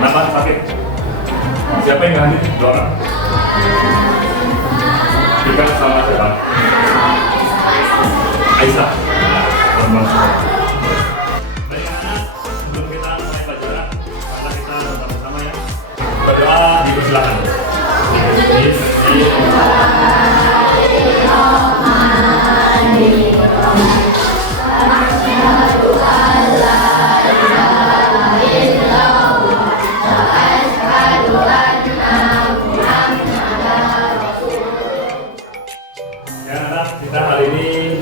Kenapa sakit? Siapa yang hadir? Dua orang. Kita sama siapa? Aisyah. Baik anak, sebelum kita mulai pelajaran, mari kita bersama-sama ya. Berdoa dipersilakan. Kita hari ini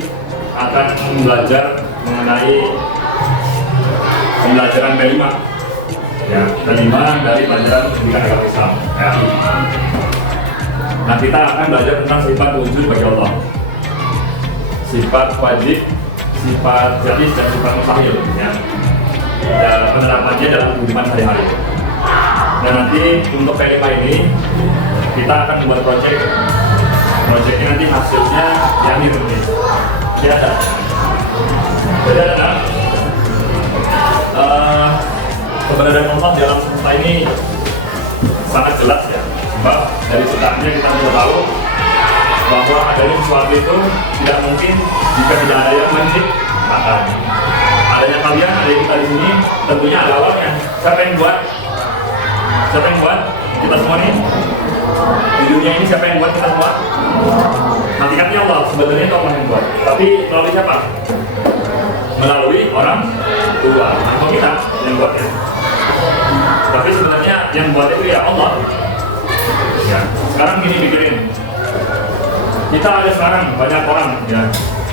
akan belajar mengenai pembelajaran P5 ya, P5 dari pelajaran pendidikan agama Islam ya. Nah, kita akan belajar tentang sifat wujud bagi Allah, sifat wajib, sifat jadis, dan sifat mustahil ya, dan penerapannya dalam kehidupan sehari-hari. Dan nanti untuk P5 ini kita akan membuat proyeknya nanti hasilnya yang ditulis. Ya ada. Jadi ada. Keberadaan Allah dalam semesta ini sangat jelas ya. Sebab dari ciptaannya kita bisa tahu bahwa adanya sesuatu itu tidak mungkin jika tidak ada yang menciptakan. Adanya kalian, ada kita di sini, tentunya ada awalnya. Siapa yang buat? Siapa yang buat? Kita semua nih. Di dunia ini siapa yang buat kita semua? Hakikatnya Allah, sebenarnya itu Allah yang buat. Tapi melalui siapa? Melalui orang tua atau kita yang buatnya. Tapi sebenarnya yang buat itu ya Allah. Ya, sekarang gini pikirin. Kita ada sekarang banyak orang ya.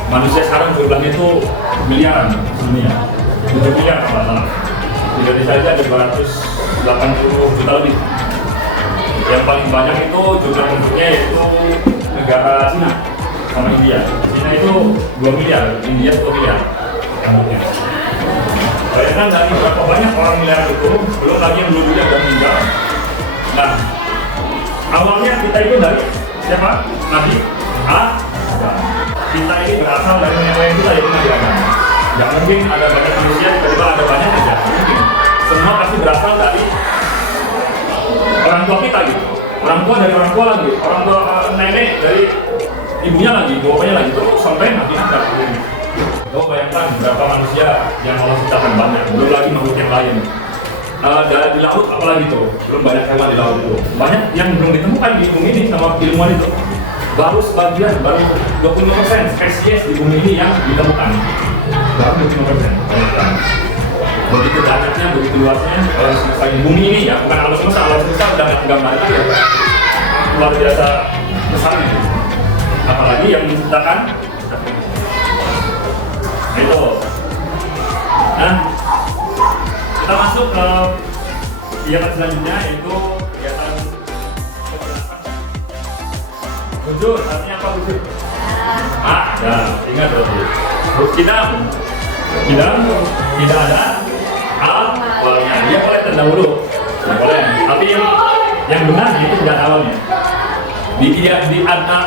Manusia sekarang jumlahnya itu miliaran dunia. 7 miliar kalau salah. Di Indonesia aja ada 280 juta lebih. Yang paling banyak itu jumlah penduduknya yaitu negara Cina sama India. Cina itu 2 miliar, India 2 miliar. Bayangkan dari berapa banyak orang miliar itu, belum lagi yang dulu yang sudah meninggal. Nah, awalnya kita itu dari siapa? Nabi Adam. Kita ini berasal dari nenek moyang kita, yaitu Nabi Adam. Tidak mungkin ada banyak manusia, tiba-tiba ada banyak aja. Mungkin. Semua pasti berasal dari orang tua kita gitu, orang tua dari orang tua lagi, orang tua nenek dari ibunya lagi, bapaknya lagi, terus sampai Nabi Adam. Kau bayangkan berapa manusia yang Allah ciptakan banyak, belum lagi makhluk yang lain. Di laut apalagi tuh, belum banyak hewan di laut itu, banyak yang belum ditemukan di bumi ini sama ilmuwan itu. Baru sebagian, baru 25% spesies di bumi ini yang ditemukan, baru 25%. Begitu banyaknya, begitu luasnya alam semesta di bumi ini ya, bukan alam semesta udah nggak gambar itu ya, luar biasa besarnya. Apalagi yang menciptakan itu. Nah, kita masuk ke kegiatan selanjutnya, yaitu kegiatan wujud. Artinya apa wujud? Ya, ingat berarti huruf kidam tidak ada awalnya. Dia boleh terdahulu, boleh. Tapi yang benar itu tidak ada awalnya.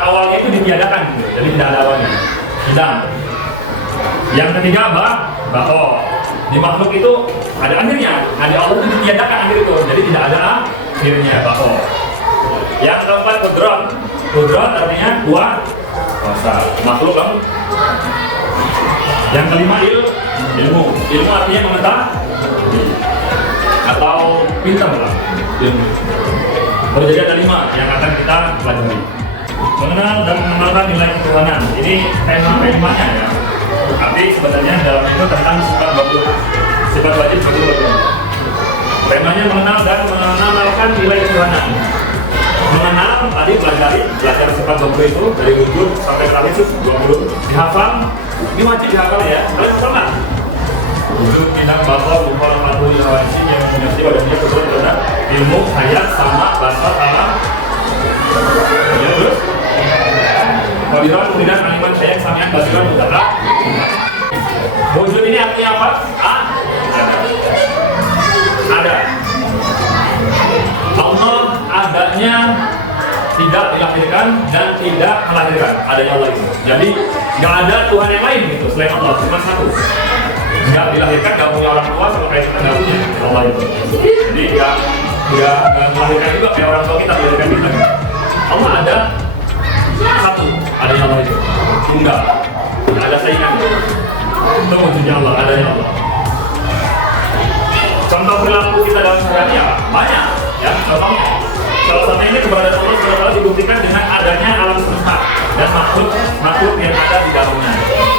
Awalnya itu ditiadakan, gitu. Jadi tidak ada awalnya. Kidam. Yang ketiga baho. Di makhluk itu ada akhirnya. Ada Allah itu ditiadakan akhir itu. Jadi tidak ada akhirnya, baho. Yang keempat kudrat. Kudrat artinya kuasa. Makhluk kan. Yang kelima ilmu. Ilmu artinya mengetahui atau pintar lah. Ilmu. Jadi ada 5 yang akan kita pelajari. Mengenal dan mengenalkan nilai ketuhanan. Ini tema temanya ya. Tapi sebenarnya dalam itu tentang sifat wajib betul. Temanya mengenal dan mengenalkan nilai ketuhanan. Mengenal tadi belajar sifat wajib itu dari wujud sampai terakhir itu 20 dihafal. Ini wajib dihafal ya. Kalian pernah? Wujud tidak bahwa bukan makhluk yang wajib yang mengerti badannya betul ilmu hayat sama basar sama. Ya terus. Kodiran kemudian kalimat sayang samian basiran utara. Wujud ini artinya apa? Ada. Allah adanya tidak dilahirkan dan tidak melahirkan. Adanya Allah itu. Jadi nggak ada Tuhan yang lain gitu selain Allah, cuma satu. Nggak dilahirkan, nggak punya orang tua sama kayak kita nggak punya Allah itu. Jadi nggak nggak melahirkan juga kayak orang tua kita melahirkan kita. Allah ada satu, adanya Allah itu tunggal, tidak ada saingan. Itu wujudnya Allah, adanya Allah. Contoh perilaku kita dalam sehari ya banyak, ya contohnya. Salah satunya ini keberadaan Allah SWT dibuktikan dengan adanya alam semesta dan makhluk yang ada di dalamnya.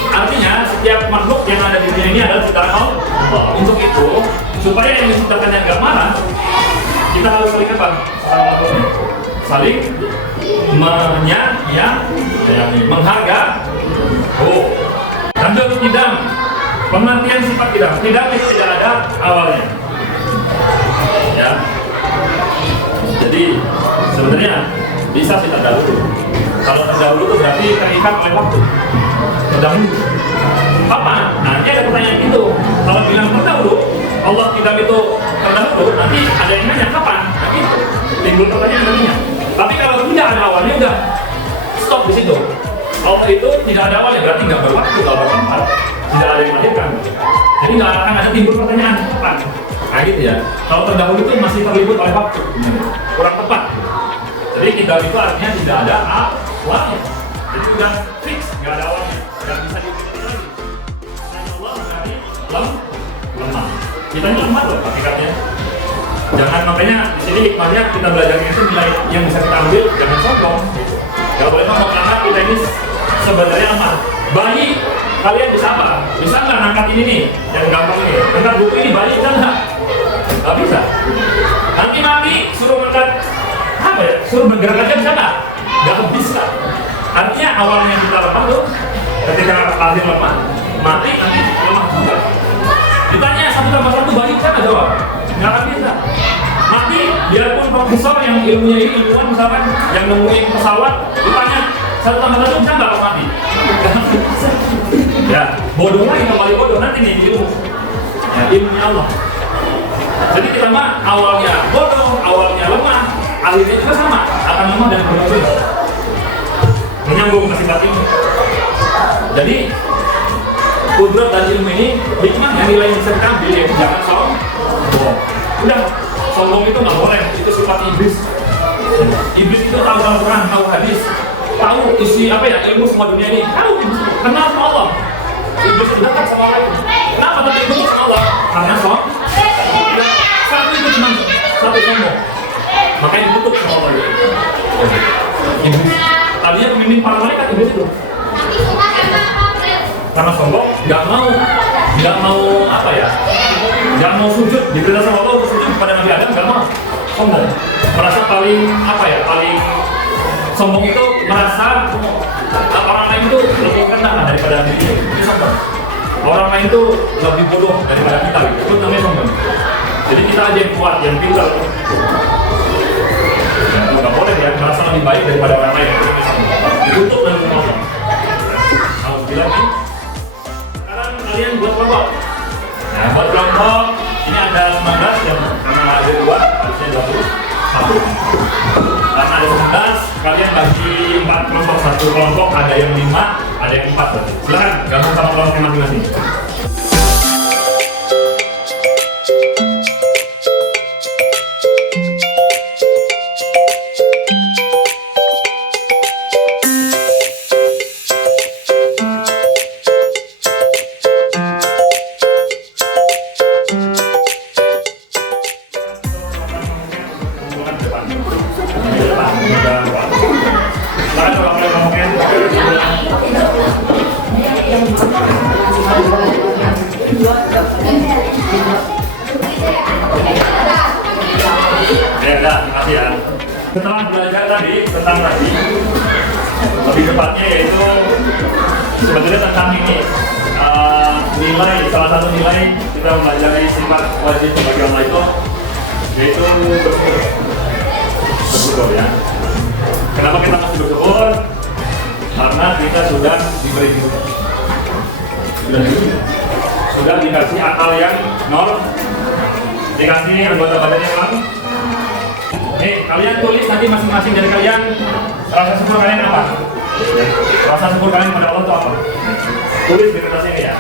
Artinya setiap makhluk yang ada di dunia ini adalah ciptaan Allah. Untuk itu, supaya yang diciptakannya nggak marah, kita harus saling apa? Saling menyayangi, menghargai. Lanjut kidam, pengertian sifat kidam. Kidam itu tidak ada awalnya. Ya. Jadi sebenarnya bisa kita terdahulu. Kalau terdahulu itu berarti terikat oleh waktu. Terdahulu. Apa? Nanti ada pertanyaan itu. Kalau bilang terdahulu, Allah tidak itu terdahulu, nanti ada yang nanya kapan? Nanti timbul pertanyaan nantinya. Tapi kalau tidak ada awalnya, udah stop di situ. Allah itu tidak ada awalnya, berarti nggak berwaktu, nggak bertempat, tidak ada yang melahirkan. Jadi nggak akan ada timbul pertanyaan kapan. Nah gitu ya. Kalau terdahulu itu masih terlibat oleh waktu, kurang tepat. Jadi kita itu artinya tidak ada awalnya. Jadi sudah fix, nggak ada awalnya, nggak bisa diukur lagi. Allah dari lemah. Kita ini lemah loh hakikatnya. Jangan, makanya di sini hikmahnya kita belajar itu nilai yang bisa kita ambil, jangan sombong. Gak boleh sombong karena kita ini sebenarnya lemah. Bayi, kalian bisa apa? Bisa nggak ngangkat ini nih, yang gampang ini? Angkat buku ini bayi bisa nggak? Nggak bisa. Nanti mati suruh ngangkat apa ya? Suruh bergerak aja bisa nggak? Nggak bisa. Artinya awalnya kita lemah tuh, ketika lahir lemah, mati nanti lemah juga. Ditanya 1+1 bayi kan ada jawab? Nggak akan bisa. Mati, biarpun profesor yang ilmunya ini ilmuwan misalkan yang nemuin pesawat, ditanya 1+1 bisa nggak mati? Ya, bodoh lagi kembali bodoh nanti nih ilmu. Ya, ilmunya Allah. Jadi kita mah awalnya bodoh, awalnya lemah, akhirnya juga sama, akan lemah dan bodoh juga. Menyambung ke sifat ini. Jadi kudrat dan ilmu ini hikmah yang nilai yang bisa kita ambil, ya jangan sombong. Udah, sombong itu nggak boleh, itu sifat iblis. Iblis itu tahu Al-Quran, tahu hadis, tahu isi apa ya, ilmu semua dunia ini, tahu iblis, kenal sama Allah. Iblis itu dekat sama Allah. Kenapa tapi iblis sama Allah? Karena sombong. Satu itu cuma satu sombong, makanya ditutup sama Allah. Iblis tadinya pemimpin para malaikat, iblis itu karena sombong, nggak mau apa ya, nggak mau sujud, diperintah sama Allah untuk sujud kepada Nabi Adam, nggak mau, sombong, merasa paling apa ya, paling sombong itu merasa orang lain itu lebih kena daripada dirinya, itu sombong. Orang lain itu lebih bodoh daripada kita, gitu. Itu namanya sombong. Jadi kita aja yang kuat, yang pintar. Ya, nggak boleh ya, merasa lebih baik daripada orang lain. Ditutup dan sombong. Kalau bilang nih, kalian buat kelompok. Nah, buat kelompok ini ada 19 yang karena ada 2, harusnya 21. Karena ada 19, kalian bagi 4 kelompok, satu kelompok ada yang 5, ada yang 4. Silakan gabung sama kelompoknya masing-masing. Ya, setelah belajar tadi tentang tadi, lebih tepatnya yaitu sebetulnya tentang ini nilai, salah satu nilai kita mempelajari sifat wajib bagi Allah itu yaitu bersyukur ya. Kenapa kita masih bersyukur? Karena kita sudah diberi hidup, sudah dikasih akal yang nol, dikasih anggota badan yang lengkap. Nih, kalian tulis nanti masing-masing dari kalian rasa syukur kalian apa? Rasa syukur kalian pada Allah itu apa? Tulis di kertas ini ya.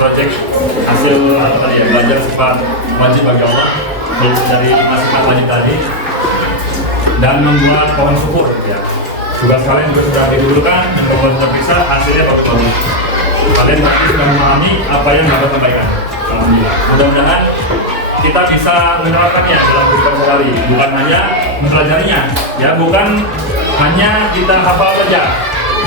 proyek hasil atau tadi ya, belajar sifat wajib bagi Allah dari sifat wajib tadi, dan membuat pohon syukur ya. Tugas kalian juga sudah didudukkan dan membuat terpisah, hasilnya bagus-bagus. Kalian pasti sudah memahami apa yang dapat kebaikan. Alhamdulillah. Mudah-mudahan kita bisa menerapkannya dalam kehidupan sehari, bukan hanya mempelajarinya, ya, bukan hanya kita hafal saja,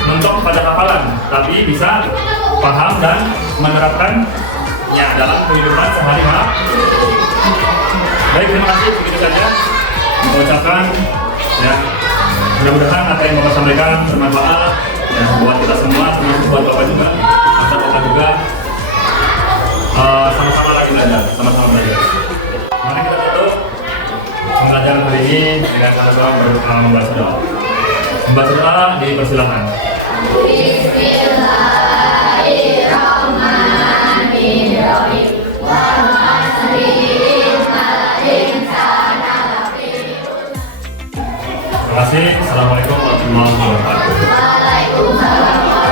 mentok pada hafalan, tapi bisa paham dan menerapkannya dalam kehidupan sehari-hari. Baik, terima kasih, begitu saja mengucapkan ya, mudah-mudahan apa yang Bapak sampaikan bermanfaat ya, buat kita semua, termasuk buat Bapak juga, atau Bapak juga sama-sama lagi belajar, sama-sama belajar. Mari kita tutup pembelajaran hari ini dengan cara doa membaca doa. Membaca doa dipersilakan. Bismillahirrahmanirrahim. Terima kasih. Assalamualaikum warahmatullahi wabarakatuh. Waalaikumsalam.